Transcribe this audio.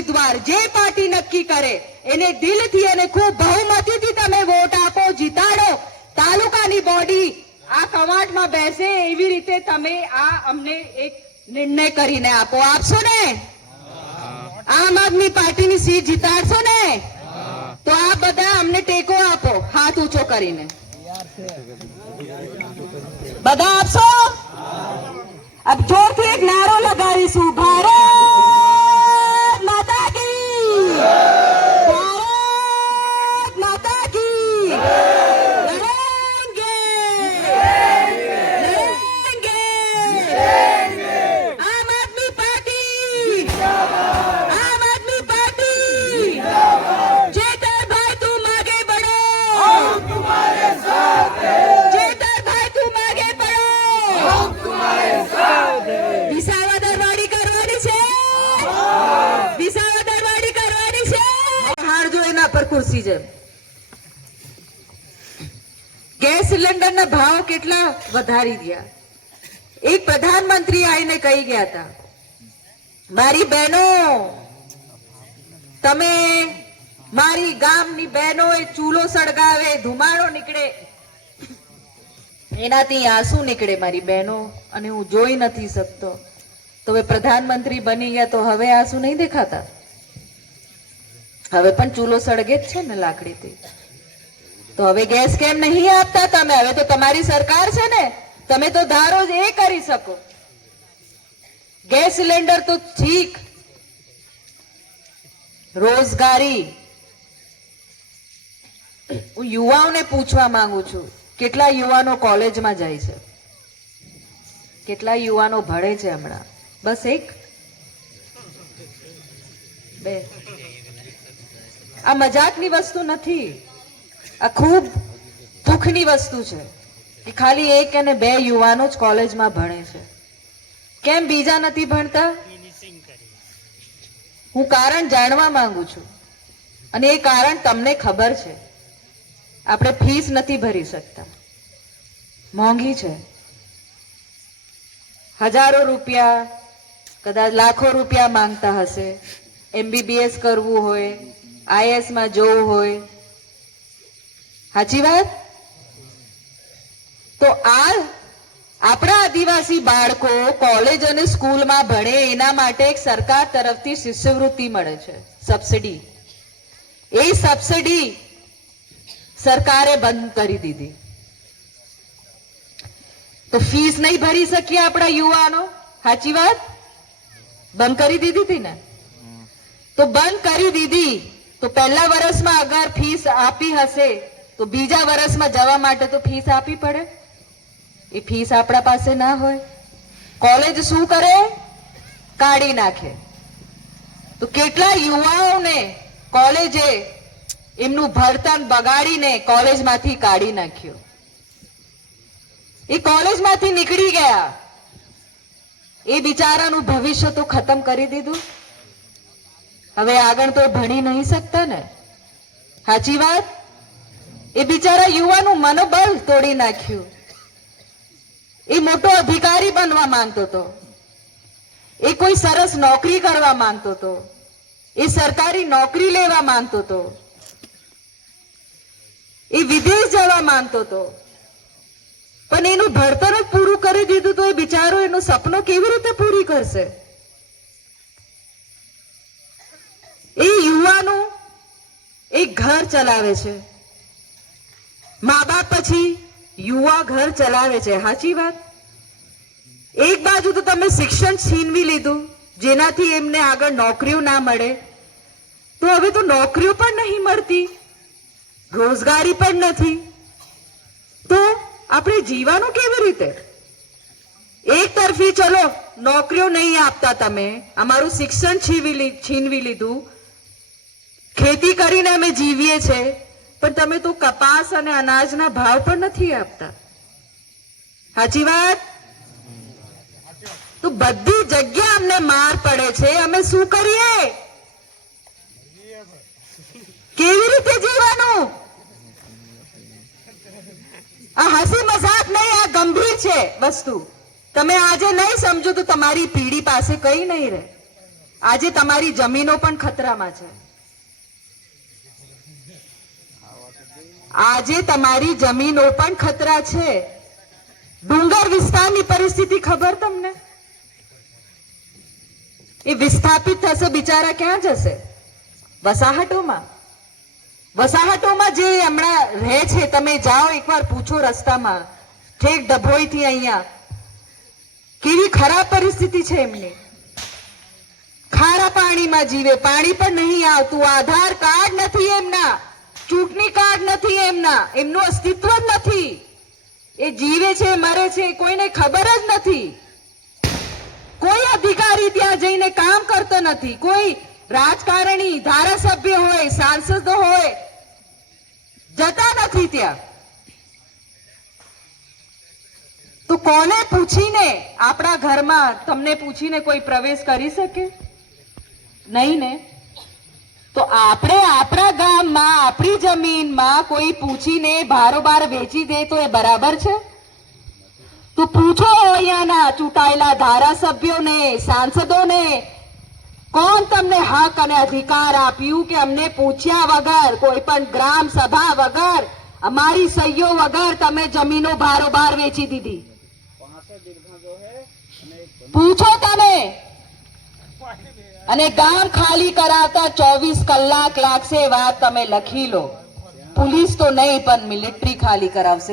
ઉમેદવાર જે પાર્ટી નક્કી કરે એને દિલથી અને ખૂબ બહુમતીથી તમે વોટ આપો, જીતાડો, તાલુકાની બોડી આ કવાટમાં બેસે એવી રીતે તમે આ અમને એક નિર્ણય કરીને આપો. આપશો ને? આમ આદમી પાર્ટીની સીટ જીતાડશો ને? તો આ બધા અમને ટેકો આપો હાથ ઊંચો કરીને. બધા આપશો? अब जोरથી એક નારો લગાવીશું, ભારત માતા કી, ભારત માતા કી. લડેંગે, લડેંગે. આમ આદમી પાર્ટી, આમ આદમી પાર્ટી. જેતરભાઈ તું આગે बढ़ो, हम तुम्हारे साथ हैं. જેતરભાઈ તું આગે बढ़ो, हम तुम्हारे साथ हैं. વિસાવદરવાડી કરવાની છે, વિસાવદરવાડી કરવાની છે. હાર જો એના પર ખુરશી જેમ. ગેસ સિલિન્ડરના ભાવ કેટલા વધારી ગયા. એક પ્રધાનમંત્રી આવીને કહી ગયા હતા, મારી બહેનો, તમે મારી ગામની બહેનો એ ચૂલો સળગાવે, ધુમાડો નીકળે, એનાથી આંસુ નીકળે મારી બહેનો, અને હું જોઈ નથી શકતો. તો હવે પ્રધાનમંત્રી બની ગયા તો હવે આંસુ નહીં દેખાતા? હવે પણ ચૂલો સળગે જ છે ને લાકડીથી. તો હવે ગેસ કેમ નહીં આપતા તમે? હવે તો તમારી સરકાર છે ને, તમે તો ધારો જ એ કરી શકો. ગેસ સિલિન્ડર તો ઠીક, રોજગારી. હું યુવાઓને પૂછવા માંગુ છું, કેટલા યુવાનો કોલેજમાં જાય છે? કેટલા યુવાનો ભણે છે હમણાં? બસ એક બે. આ મજાકની વસ્તુ નથી, આ ખૂબ દુઃખની વસ્તુ છે કે ખાલી એક અને બે યુવાનો જ કોલેજમાં ભણે છે. કેમ બીજા નથી ભણતા? હું કારણ જાણવા માંગુ છું, અને એ કારણ તમને ખબર છે. આપણે ફીસ નથી ભરી શકતા, મોંઘી છે. હજારો રૂપિયા, કદાચ લાખો રૂપિયા માંગતા હશે. MBBS કરવું હોય, IAS માં જવું હોય. સાચી વાત? તો આ આપણા આદિવાસી બાળકો કોલેજ અને સ્કૂલમાં ભણે એના માટે એક સરકાર તરફથી શિષ્યવૃત્તિ મળે છે, સબસિડી. એ સબસિડી સરકારે બંધ કરી દીધી. તો ફીસ નહીં ભરી શકીએ આપણા યુવાનો. સાચી વાત? બંધ કરી દીધી હતી ને? તો બંધ કરી દીધી તો પહેલા વર્ષમાં અગર ફીસ આપી હશે તો બીજા વર્ષમાં જવા માટે તો ફીસ આપવી પડે. એ ફીસ આપણા પાસે ના હોય. કોલેજ શું કરે? કાઢી નાખે. તો કેટલા યુવાઓને કોલેજે એમનું ભણતર બગાડીને કોલેજમાંથી કાઢી નાખ્યો. એ કોલેજમાંથી નીકળી ગયા, એ બિચારાનું ભવિષ્ય તો ખતમ કરી દીધું. હવે આગળ તો ભણી નહીં શકતા ને. સાચી વાત? એ બિચારા યુવાનું મનોબળ તોડી નાખ્યું. એ મોટો અધિકારી બનવા માંગતો હતો, એ કોઈ સરસ નોકરી કરવા માંગતો હતો, એ સરકારી નોકરી લેવા માંગતો હતો, એ વિદેશ જવા માંગતો હતો, પણ એનું ભણતર જ પૂરું કરી દીધું. તો એ બિચારો એનું સપનું કેવી રીતે પૂરી કરશે? એ યુવાનો એક ઘર ચલાવે છે, મા બાપ પછી યુવા ઘર ચલાવે છે. સાચી વાત? એક બાજુ તો તમે શિક્ષણ છીનવી લીધું, જેનાથી એમને આગળ નોકરીઓ ના મળે. તો હવે તો નોકરીઓ પણ નહીં મળતી, રોજગારી પણ નથી. તો આપણે જીવાનું કેવી રીતે? એક તરફી ચલો નોકરીઓ નહીં આપતા, તમે અમારું શિક્ષણ છીનવી લીધું, ખેતી કરીને અમે જીવીએ છે, પણ તમે તો કપાસ અને અનાજના ભાવ પણ નથી આપતા. સાચી વાત? તો બધી જગ્યા અમને માર પડે છે. અમે શું કરીએ? કેવી રીતે જીવવાનું? આ હસી મજાક નહીં, આ ગંભીર છે વસ્તુ. તમે આજે નહીં સમજો તો તમારી પેઢી પાસે કઈ નહીં રહે. આજે તમારી જમીનો પણ ખતરામાં છે. આજે તમારી જમીનો પણ ખતરા છે. ડુંગર વિસ્તારની પરિસ્થિતિ ખબર તમને? એ વિસ્થાપિત થશે, બિચારા ક્યાં જશે? વસાહતોમાં. વસાહતોમાં જે હમણાં રહે છે, તમે જાઓ એકવાર પૂછો રસ્તામાં, ઠેક ડભોઈથી અહીંયા, કેવી ખરાબ પરિસ્થિતિ છે એમની. ખારા પાણીમાં જીવે, પાણી પણ નહીં આવતું, આધાર કાર્ડ નથી એમના, ચૂંટણી કાર્ડ નથી એમના, એમનું અસ્તિત્વ જ નથી. એ જીવે છે, મરે છે, કોઈને ખબર જ નથી. કોઈ અધિકારી ત્યાં જઈને કામ કરતો નથી. કોઈ રાજકારણી, ધારાસભ્ય હોય, સાંસદો હોય, જતા નથી ત્યાં. તો કોને પૂછીને આપણા ઘરમાં તમને પૂછીને કોઈ પ્રવેશ કરી શકે? નહીં ને. તો આપણે આપણા ગામમાં, આપણી જમીનમાં કોઈ પૂછીને બારોબાર વેચી દે તો એ બરાબર છે? તો પૂછો અહીંયાના ચૂંટાયેલા ધારાસભ્યોને, સાંસદોને, કોણ તમને હક અને અધિકાર આપ્યું કે અમને પૂછ્યા વગર, કોઈ પણ ગ્રામ સભા વગર, અમારી સહીઓ વગર તમે જમીનો બારોબાર વેચી દીધી? પૂછો તમે. અને ગામ ખાલી કરાવતા 24 કલાક લાગશે, વાત તમે લખી લો. પોલીસ તો નહીં પણ મિલિટરી ખાલી કરાવશે.